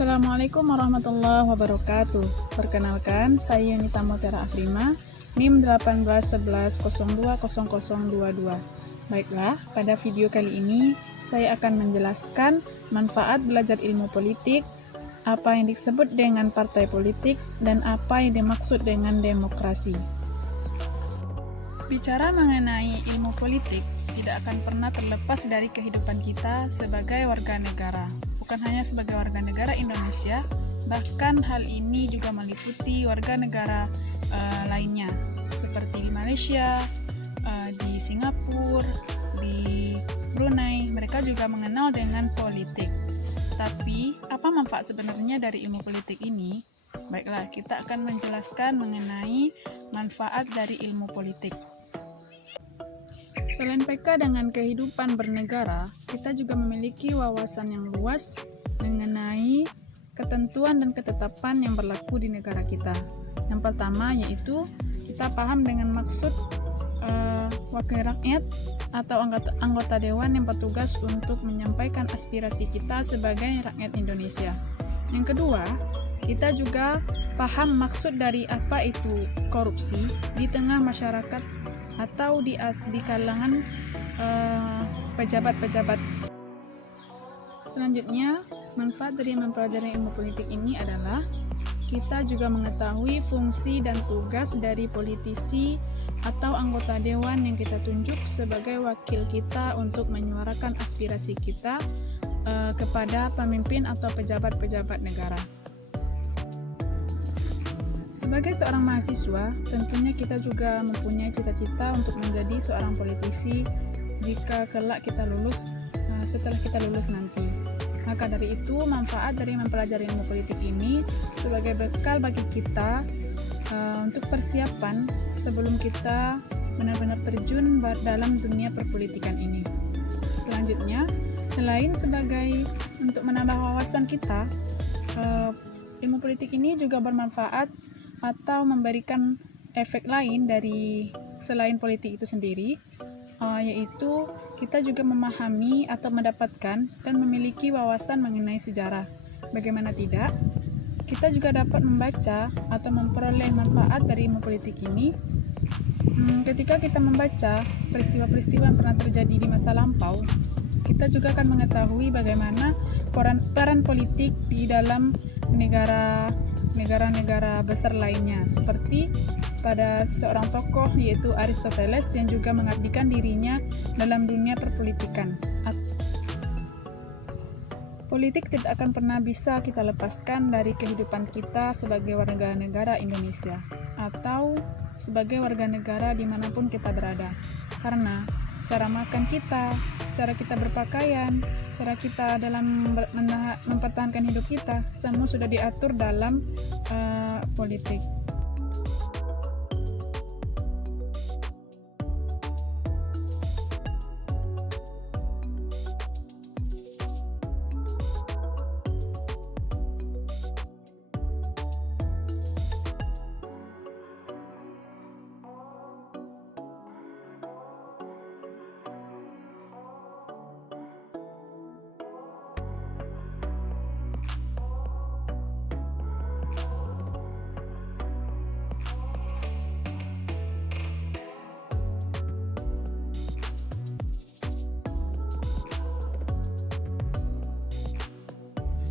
Assalamualaikum warahmatullahi wabarakatuh. Perkenalkan, saya Yunita Mutera Afrima, NIM 1811020022. Baiklah, pada video kali ini saya akan menjelaskan manfaat belajar ilmu politik, apa yang disebut dengan partai politik, dan apa yang dimaksud dengan demokrasi. Bicara mengenai ilmu politik, tidak akan pernah terlepas dari kehidupan kita sebagai warga negara. Bukan hanya sebagai warga negara Indonesia, bahkan hal ini juga meliputi warga negara lainnya, seperti di Malaysia, di Singapura, di Brunei. Mereka juga mengenal dengan politik. Tapi, apa manfaat sebenarnya dari ilmu politik ini? Baiklah, kita akan menjelaskan mengenai manfaat dari ilmu politik. Selain peka dengan kehidupan bernegara, kita juga memiliki wawasan yang luas mengenai ketentuan dan ketetapan yang berlaku di negara kita. Yang pertama yaitu kita paham dengan maksud wakil rakyat atau anggota dewan yang bertugas untuk menyampaikan aspirasi kita sebagai rakyat Indonesia. Yang kedua, kita juga paham maksud dari apa itu korupsi di tengah masyarakat atau di kalangan pejabat-pejabat. Selanjutnya, manfaat dari mempelajari ilmu politik ini adalah kita juga mengetahui fungsi dan tugas dari politisi atau anggota dewan yang kita tunjuk sebagai wakil kita untuk menyuarakan aspirasi kita kepada pemimpin atau pejabat-pejabat negara. Sebagai seorang mahasiswa, tentunya kita juga mempunyai cita-cita untuk menjadi seorang politisi jika kelak kita lulus, setelah kita lulus nanti. Maka dari itu, manfaat dari mempelajari ilmu politik ini sebagai bekal bagi kita untuk persiapan sebelum kita benar-benar terjun dalam dunia perpolitikan ini. Selanjutnya, selain sebagai untuk menambah wawasan kita, ilmu politik ini juga bermanfaat atau memberikan efek lain dari selain politik itu sendiri, yaitu kita juga memahami atau mendapatkan dan memiliki wawasan mengenai sejarah. Bagaimana tidak, kita juga dapat membaca atau memperoleh manfaat dari ilmu politik ini ketika kita membaca peristiwa-peristiwa yang pernah terjadi di masa lampau. Kita juga akan mengetahui bagaimana peran politik di dalam negara-negara besar lainnya, seperti pada seorang tokoh yaitu Aristoteles yang juga mengabdikan dirinya dalam dunia perpolitikan. Politik tidak akan pernah bisa kita lepaskan dari kehidupan kita sebagai warga negara Indonesia atau sebagai warga negara dimanapun kita berada, karena cara makan kita, cara kita berpakaian, cara kita dalam mempertahankan hidup kita, semua sudah diatur dalam politik.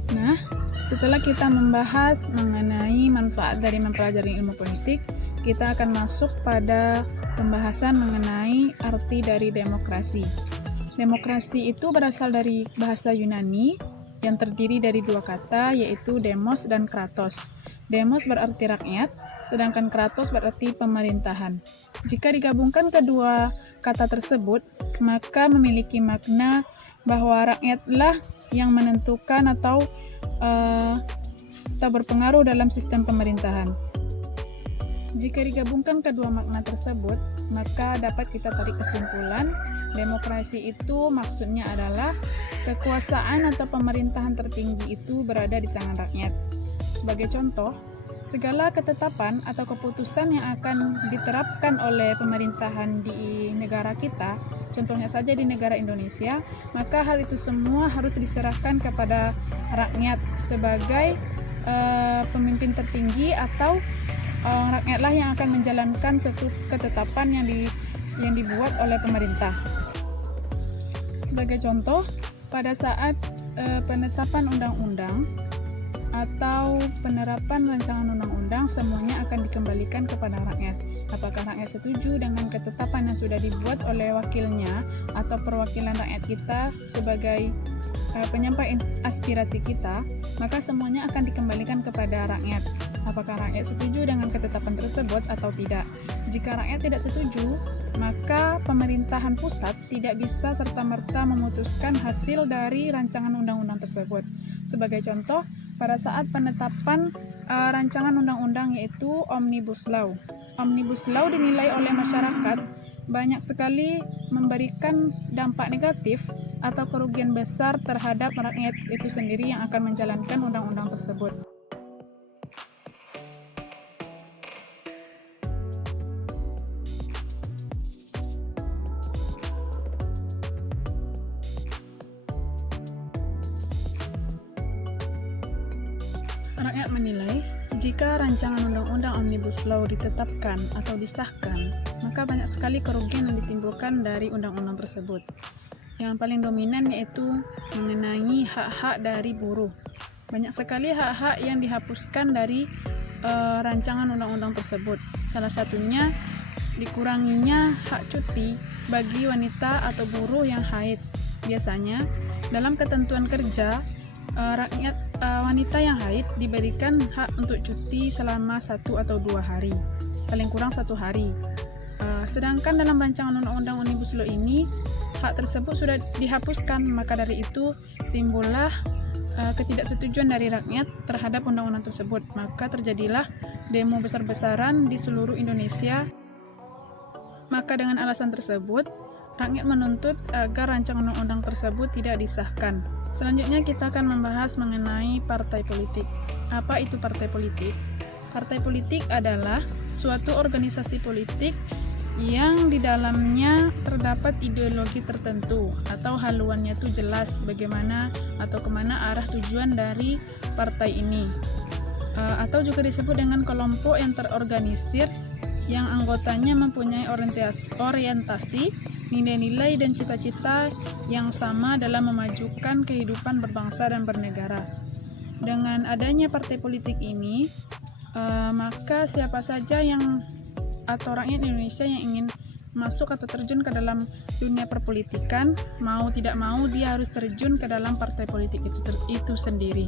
Nah, setelah kita membahas mengenai manfaat dari mempelajari ilmu politik, kita akan masuk pada pembahasan mengenai arti dari demokrasi. Demokrasi itu berasal dari bahasa Yunani yang terdiri dari dua kata, yaitu demos dan kratos. Demos berarti rakyat, sedangkan kratos berarti pemerintahan. Jika digabungkan kedua kata tersebut, maka memiliki makna bahwa rakyatlah yang menentukan atau berpengaruh dalam sistem pemerintahan. Jika digabungkan kedua makna tersebut, maka dapat kita tarik kesimpulan, demokrasi itu maksudnya adalah kekuasaan atau pemerintahan tertinggi itu berada di tangan rakyat. Sebagai contoh, segala ketetapan atau keputusan yang akan diterapkan oleh pemerintahan di negara kita contohnya saja di negara Indonesia, maka hal itu semua harus diserahkan kepada rakyat sebagai pemimpin tertinggi, atau rakyatlah yang akan menjalankan suatu ketetapan yang dibuat oleh pemerintah. Sebagai contoh, pada saat penetapan undang-undang atau penerapan rancangan undang-undang, semuanya akan dikembalikan kepada rakyat. Apakah rakyat setuju dengan ketetapan yang sudah dibuat oleh wakilnya atau perwakilan rakyat kita sebagai penyampai aspirasi kita, maka semuanya akan dikembalikan kepada rakyat. Apakah rakyat setuju dengan ketetapan tersebut atau tidak? Jika rakyat tidak setuju, maka pemerintahan pusat tidak bisa serta-merta memutuskan hasil dari rancangan undang-undang tersebut. Sebagai contoh, pada saat penetapan rancangan undang-undang yaitu Omnibus Law. Omnibus Law dinilai oleh masyarakat banyak sekali memberikan dampak negatif atau kerugian besar terhadap rakyat itu sendiri yang akan menjalankan undang-undang tersebut. Rakyat menilai, jika rancangan undang-undang Omnibus Law ditetapkan atau disahkan, maka banyak sekali kerugian yang ditimbulkan dari undang-undang tersebut. Yang paling dominan yaitu mengenai hak-hak dari buruh. Banyak sekali hak-hak yang dihapuskan dari rancangan undang-undang tersebut. Salah satunya dikuranginya hak cuti bagi wanita atau buruh yang haid. Biasanya dalam ketentuan kerja, wanita yang haid diberikan hak untuk cuti selama 1 atau 2 hari, paling kurang 1 hari. Sedangkan dalam rancangan undang-undang Omnibus Law ini, hak tersebut sudah dihapuskan, maka dari itu timbullah ketidaksetujuan dari rakyat terhadap undang-undang tersebut. Maka terjadilah demo besar-besaran di seluruh Indonesia. Maka dengan alasan tersebut, rakyat menuntut agar rancangan undang-undang tersebut tidak disahkan. Selanjutnya kita akan membahas mengenai partai politik. Apa itu partai politik? Partai politik adalah suatu organisasi politik yang di dalamnya terdapat ideologi tertentu atau haluannya itu jelas bagaimana atau kemana arah tujuan dari partai ini, atau juga disebut dengan kelompok yang terorganisir yang anggotanya mempunyai orientasi, nilai-nilai dan cita-cita yang sama dalam memajukan kehidupan berbangsa dan bernegara. Dengan adanya partai politik ini, maka siapa saja yang atau rakyat Indonesia yang ingin masuk atau terjun ke dalam dunia perpolitikan, mau tidak mau dia harus terjun ke dalam partai politik itu sendiri.